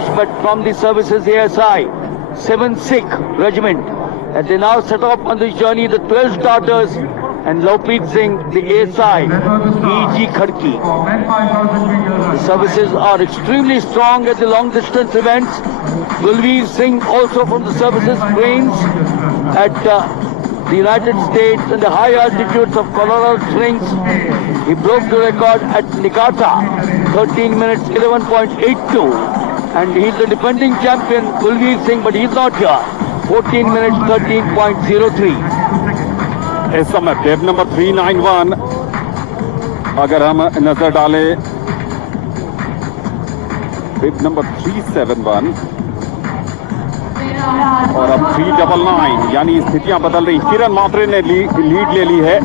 Pradesh, but from the services ASI, 7th Sikh Regiment. And they now set off on this journey the 12 starters and Lovepreet Singh, the ASI, BG Khadki. The services are extremely strong at the long distance events. Gulveer Singh also from the services trains at the United States and the high altitudes of Colorado Springs. He broke the record at Niigata, 13 minutes 11.82. And he's the defending champion, Gulveer Singh, but he's not here. 14 minutes 13.03. इस समय web number 391 अगर हम नजर डालें, web number 371 और अब 399, यानी स्थितियां बदल रही। किरण मात्रे ने लीड ले ली है।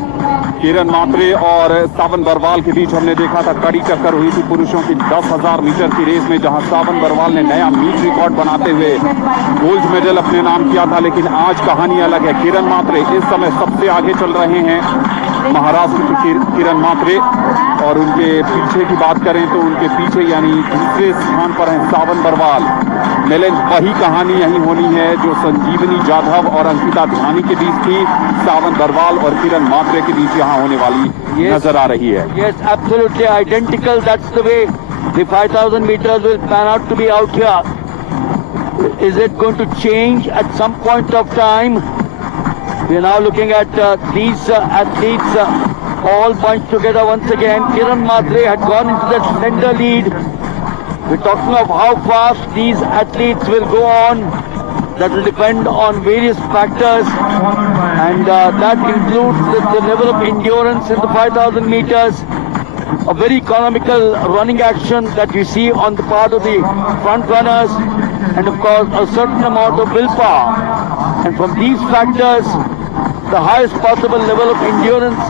किरण मात्रे और सावन बरवाल के बीच हमने देखा था कड़ी टक्कर हुई थी पुरुषों की 10,000 मीटर की रेस में, जहां सावन बरवाल ने नया मीट रिकॉर्ड बनाते हुए गोल्ड मेडल अपने नाम किया था। लेकिन आज कहानी अलग है। किरण मात्रे इस समय सबसे आगे चल रहे हैं, महाराष्ट्र की किरण मात्रे, और उनके पीछे की बात करें तो उनके पीछे यानी दूसरे स्थान पर हैं सावन बरवाल। मिलन वही कहानी यही होनी है जो संजीवनी जाधव और अंकिता ध्यानी के बीच थी, सावन बरवाल और किरण मात्रे के बीच यहाँ होने वाली नजर आ रही है। Yes, absolutely identical. That's the way the 5,000 meters will pan out to be out here. Is it going to change at some point of time? We are now looking at these athletes all bunched together once again. Kiran Matre had gone into the slender lead. We're talking of how fast these athletes will go on. That will depend on various factors, and that includes the level of endurance in the 5,000 meters, a very economical running action that you see on the part of the front runners, and of course a certain amount of willpower. And from these factors, the highest possible level of endurance,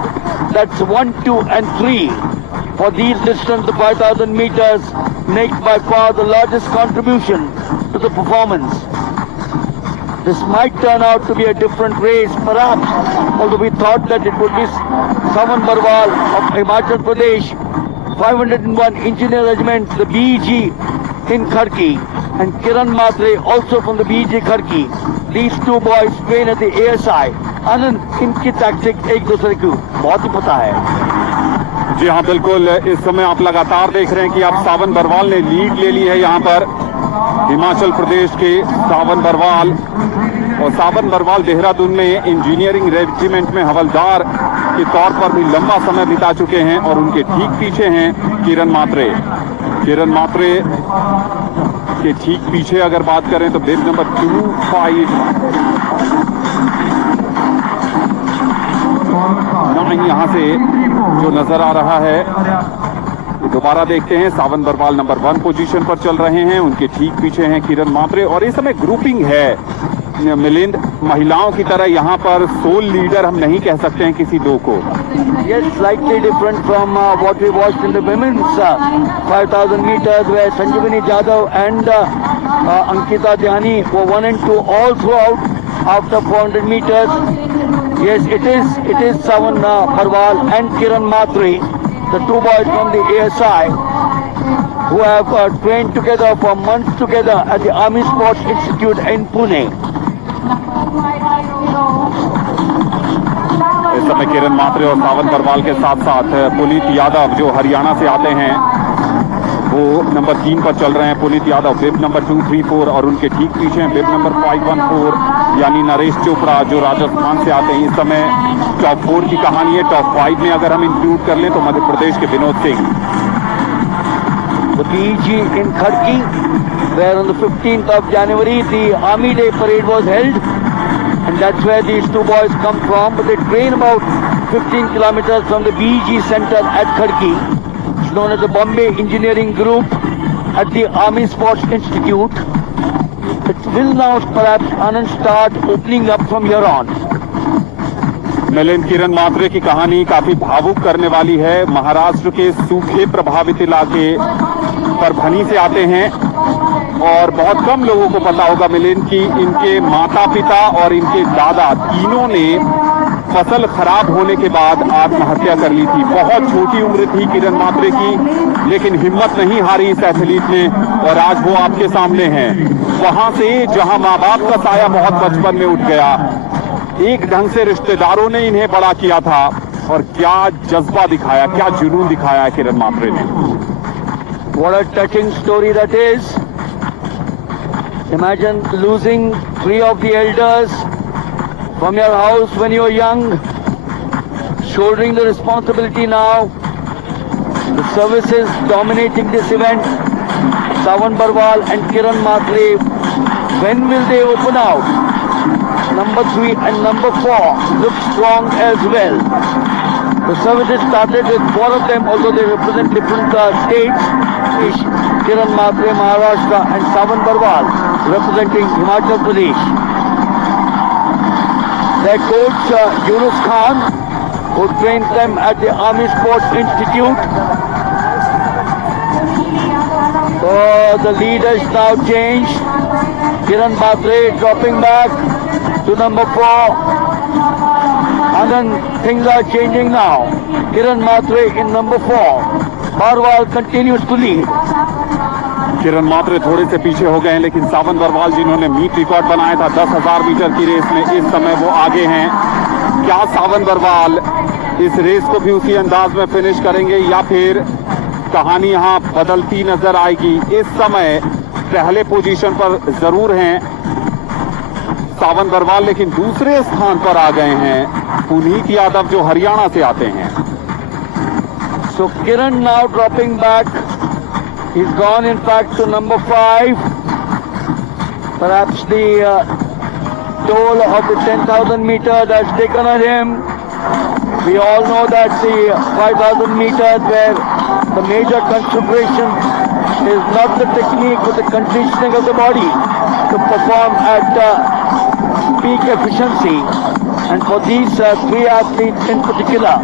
that's 1, 2 and 3 for these distance, the 5,000 meters, make by far the largest contribution to the performance. This might turn out to be a different race, perhaps, although we thought that it would be Sawan Barwal of Himachal Pradesh, 501 Engineer Regiment, the BG in Khadki, and Kiran Matre also from the BG Khadki. These two boys train at the ASI. आनंद, इनकी tactic एक दूसरे को बहुत ही पता है। जी हाँ, बिल्कुल। इस समय आप लगातार देख रहे हैं कि अब सावन बरवाल ने लीड ले ली है यहाँ पर, हिमाचल प्रदेश के सावन बरवाल। और सावन बरवाल देहरादून में इंजीनियरिंग रेजिमेंट में हवलदार के तौर पर भी लंबा समय बिता चुके हैं, और उनके ठीक पीछे हैं किरण मात्रे। किरण मात्रे के ठीक पीछे अगर बात करें तो बेब नंबर 25 यहाँ से जो नजर आ रहा है, दोबारा देखते हैं। सावन बरवाल नंबर 1 पोजीशन पर चल रहे हैं, उनके ठीक पीछे हैं किरण मात्रे। और इस समय ग्रुपिंग है मिलिंद, महिलाओं की तरह यहाँ पर सोल लीडर हम नहीं कह सकते हैं किसी दो को। Yes, slightly different from what we watched in the women's 5,000 meters, where Sanjeevani Jadhav and Ankita Dhyani were 1 and 2 all throughout after 400 meters. Yes, it is Sawan Barwal and Kiran Matre, the two boys from the ASI, who have trained together for months together at the Army Sports Institute in Pune. इस समय किरण मात्रे और सावन बरवाल के साथ साथ पुनीत यादव जो हरियाणा से आते हैं, वो नंबर 3 पर चल रहे हैं। पुनीत यादव वेब नंबर 2, 3, 4, और उनके ठीक पीछे हैं वेब नंबर 514 यानी नरेश चोपड़ा जो राजस्थान से आते हैं। इस समय टॉप 4 की कहानी है। टॉप 5 में अगर हम इंक्लूड कर लें तो मध्य प्रदेश के Vinod Singh. The BG in Khadki, where on the 15th of January the Army Day parade was held, and that's where these two boys come from. But they train about 15 kilometers from the BG center at Khadki. It's known as the Bombay Engineering Group at the Army Sports Institute. It will now perhaps Anand start opening up from here on. Milind, किरण मात्रे की कहानी काफी भावुक करने वाली है। महाराष्ट्र के सूखे प्रभावित इलाके परभनी से आते हैं, और बहुत कम लोगों को पता होगा मिलिंद कि इनके माता पिता और इनके दादा तीनों ने फसल खराब होने के बाद आत्महत्या कर ली थी। बहुत छोटी उम्र थी किरण मात्रे की, लेकिन हिम्मत नहीं हारी इस एथलीट ने और आज वो आपके सामने हैं। वहां से जहां माँ बाप का साया बहुत बचपन में उठ गया, एक ढंग से रिश्तेदारों ने इन्हें बड़ा किया था और क्या जज्बा दिखाया, क्या जुनून दिखाया है किरण मात्रे ने। What a touching story that is. Imagine losing 3 of the elders from your house when you were young, shouldering the responsibility now. The services dominating this event, Sawan Barwal and Kiran Matre, when will they open out? Number 3 and number 4 look strong as well. The services started with 4 of them, although they represent different states. Kiran Matre, Maharashtra, and Sawan Barwal representing Himachal Pradesh. Their coach Yunus Khan, who trained them at the Army Sports Institute. Oh, the lead has now changed. Kiran Matre dropping back to number 4. And then things are changing now. Kiran Matre in number 4. Barwal continues to lead. किरण मात्रे थोड़े से पीछे हो गए हैं, लेकिन सावन बरवाल जिन्होंने meet record बनाया था 10,000 मीटर की रेस में, इस समय वो आगे हैं। क्या सावन बरवाल इस रेस को भी उसी अंदाज में फिनिश करेंगे या फिर कहानी यहां बदलती नजर आएगी? इस समय पहले पोजीशन पर जरूर हैं सावन बरवाल, लेकिन दूसरे स्थान पर आ गए हैं पुनीत यादव जो हरियाणा से आते हैं। So Kiran now dropping back. He's gone in fact to number 5. Perhaps the toll of the 10,000 meters has taken on him. We all know that the 5,000 meters where the major consideration is not the technique but the conditioning of the body to perform at peak efficiency. And for these 3 athletes in particular,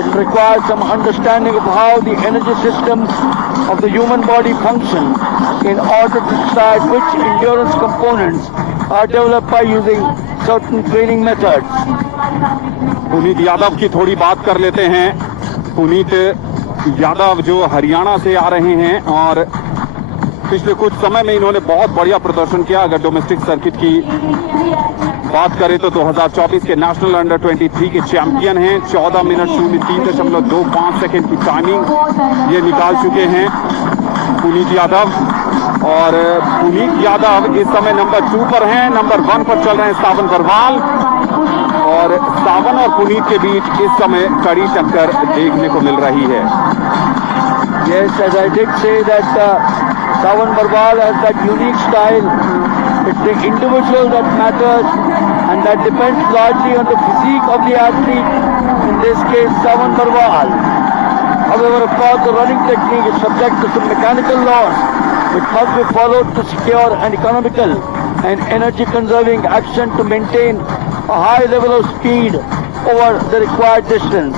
it requires some understanding of how the energy systems of the human body function in order to decide which endurance components are developed by using certain training methods. Puneet Yadav की थोड़ी बात कर लेते हैं। पुनीत यादव जो हरियाणा से आ रहे हैं और पिछले कुछ समय में इन्होंने बहुत बढ़िया प्रदर्शन किया। अगर डोमेस्टिक सर्किट की बात करें तो 2024 के नेशनल अंडर 23 के चैंपियन हैं। 14 मिनट 03.25 सेकंड की टाइमिंग ये निकाल चुके हैं पुनीत यादव। और पुनीत यादव इस समय नंबर 2 पर हैं। नंबर 1 पर चल रहे हैं सावन बरवाल और सावन और पुनीत के बीच इस समय कड़ी टक्कर देखने को मिल रही है। Yes, as I did say that Sawan Barwal has that unique style. It's the individual that matters and that depends largely on the physique of the athlete, in this case Sawan Barwal. However, of course, the running technique is subject to some mechanical laws which must be followed to secure an economical and energy conserving action to maintain a high level of speed over the required distance.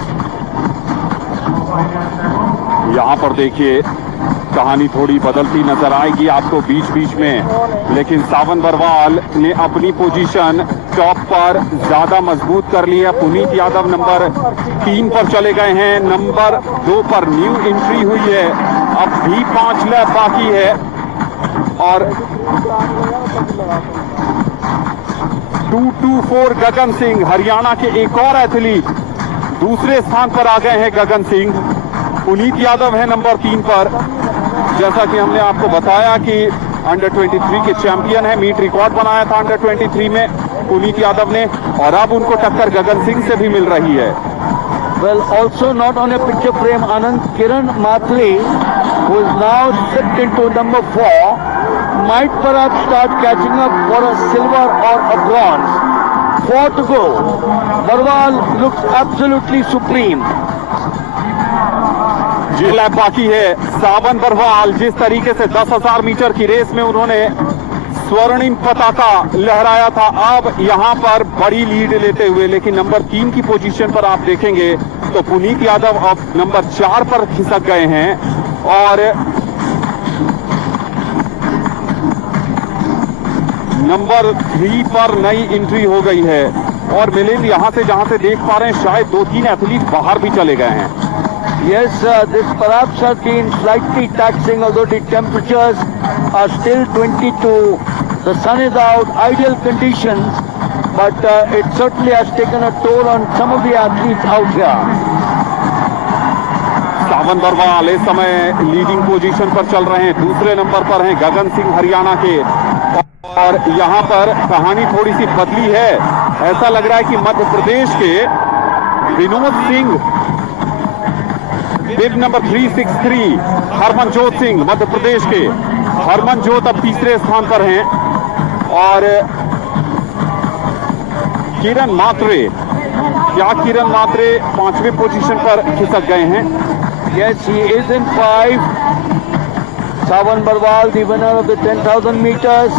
यहाँ पर देखिए कहानी थोड़ी बदलती नजर आएगी आपको बीच बीच में, लेकिन सावन बरवाल ने अपनी पोजीशन टॉप पर ज्यादा मजबूत कर ली है। पुनीत यादव नंबर 3 पर चले गए हैं। नंबर 2 पर न्यू एंट्री हुई है। अब भी 5 लैप बाकी है और 224 गगन सिंह हरियाणा के एक और एथलीट दूसरे स्थान पर आ गए हैं। गगन सिंह, पुनीत यादव है नंबर 3 पर। जैसा कि हमने आपको बताया कि अंडर 23 के चैंपियन है, मीट रिकॉर्ड बनाया था अंडर 23 में पुनीत यादव ने और अब उनको टक्कर गगन सिंह से भी मिल रही है। Well, also not on a picture frame, Anand, Kiran Matre, who is now slipped into number 4, might perhaps start catching up for a silver or a bronze. 4 to go. Barwal looks absolutely supreme. ये lap बाकी है। सावन बरवाल जिस तरीके से 10,000 metre की race में उन्होंने स्वर्णिम पताका लहराया था, अब यहां पर बड़ी लीड लेते हुए, लेकिन नंबर 3 की पोजीशन पर आप देखेंगे तो पुनीत यादव अब नंबर 4 पर खिसक गए हैं और नंबर 3 पर नई एंट्री हो गई है। और मिलिंद यहाँ से जहाँ से देख पा रहे हैं शायद 2-3 एथलीट बाहर भी चले गए हैं। Yes, this perhaps has been slightly taxing, although the temperatures are still 22. The sun is out, ideal conditions, but it certainly has taken a toll on some of the athletes out here. सावन बरवाल इस समय leading position पर चल रहे हैं, दूसरे number पर हैं गगन सिंह हरियाणा के। और यहाँ पर कहानी थोड़ी सी बदली है, ऐसा लग रहा है कि मध्य प्रदेश के विनोद सिंह बिब नंबर 363, हरमनजोत सिंह मध्य प्रदेश के, हरमनजोत अब तीसरे स्थान पर हैं और किरण मात्रे, क्या किरण मात्रे 5वें पोजीशन पर खिसक गए हैं? Yes, he is in 5. Savan Barwal, the winner of the 10,000 meters.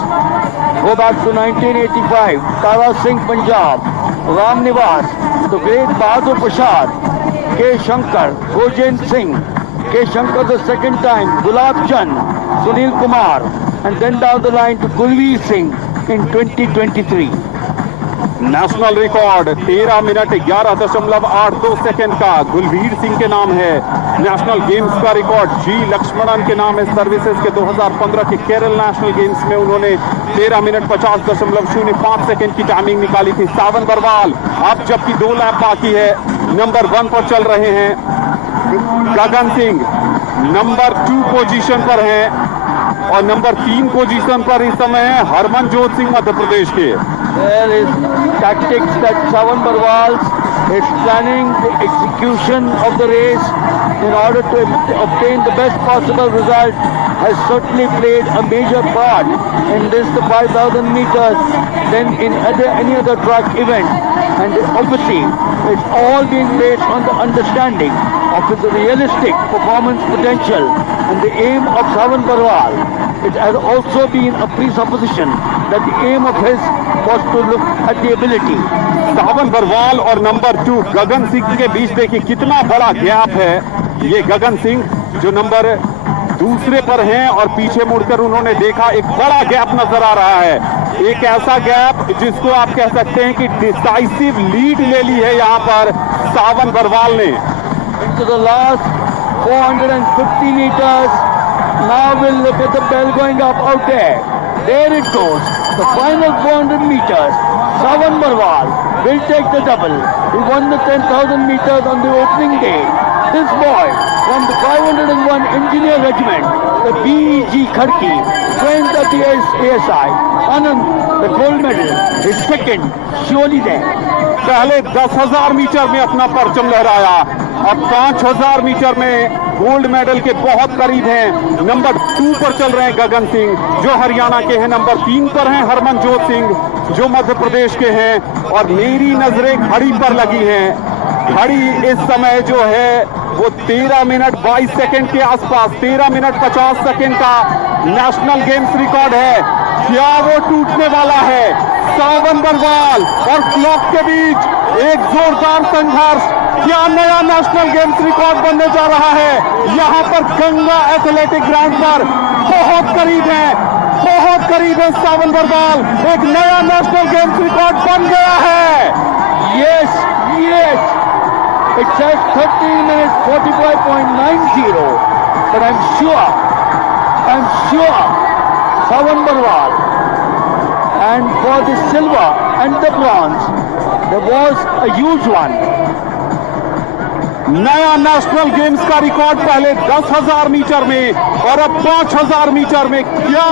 Go back to 1985. Tara Singh, Punjab. Ram Nivas, the great Bahadur Prasad. K. Shankar, Gojen Singh. K. Shankar the second time. Gulab Chand, Sunil Kumar. And then down the line to Gulveer Singh in 2023. National record 13 minute 11.82 second का गुलवीर सिंह के नाम है। National games का record जी लक्ष्मणन के नाम है। Services के 2015 के केरल नेशनल गेम्स में उन्होंने 13 मिनट 50.05 सेकंड की टाइमिंग निकाली थी। सावन बरवाल अब जबकि 2 लैप बाकी है, नंबर 1 पर चल रहे हैं। गगन सिंह नंबर 2 पोजीशन पर हैं और नंबर 3 पोजीशन पर इस समय है हरमनजोत सिंह मध्य प्रदेश के। There is tactics that Savan Barwal is planning, the execution of the race in order to obtain the best possible result has certainly played a major part in this, the 5,000 meters, than in any other track event. And obviously, it's all been based on the understanding of the realistic performance potential and the aim of Savan Barwal. It has also been a presupposition that the aim of his was to look at the ability. सावन बरवाल और number 2 Gagan Singh के बीच देखिए कितना बड़ा gap है। ये गगन सिंह जो number 2 पर हैं और पीछे मुड़कर उन्होंने देखा एक बड़ा गैप नजर आ रहा है। एक ऐसा गैप जिसको आप कह सकते हैं कि डिसाइसिव लीड ले ली है यहाँ पर सावन बरवाल ने। Into the last 450 meters. Now we'll look at the bell going up out there. There it goes. The final 400 meters. Savan Barwal will take the double. He won the 10,000 meters on the opening day. This boy from the 501 Engineer Regiment, the BEG Khadki, trained at the ASI. Anand, the gold medal, is second, surely there. पहले 10,000 metre में अपना परचम लहराया, अब 5,000 metre में gold medal के बहुत करीब हैं। नंबर 2 पर चल रहे हैं गगन सिंह जो हरियाणा के हैं, नंबर 3 पर हैं हरमनजोत सिंह जो मध्य प्रदेश के हैं। और मेरी नजरें घड़ी पर लगी हैं। घड़ी इस समय जो है वो 13 मिनट 22 सेकंड के आसपास, 13 मिनट 50 सेकंड का नेशनल गेम्स रिकॉर्ड है। क्या वो टूटने वाला है? सावन बरवाल और क्लॉक के बीच एक जोरदार संघर्ष। क्या नया नेशनल गेम्स रिकॉर्ड बनने जा रहा है? यहाँ पर गंगा एथलेटिक ग्राउंड पर बहुत करीब है सावन बरवाल। एक नया नेशनल गेम्स रिकॉर्ड बन गया है। Yes. It says 13 minutes 45.90, but I'm sure Savan Barwal, and for the silver and the bronze there was a huge one. नया नेशनल गेम्स का रिकॉर्ड पहले 10,000 मीटर में और अब 5,000 मीटर में। क्या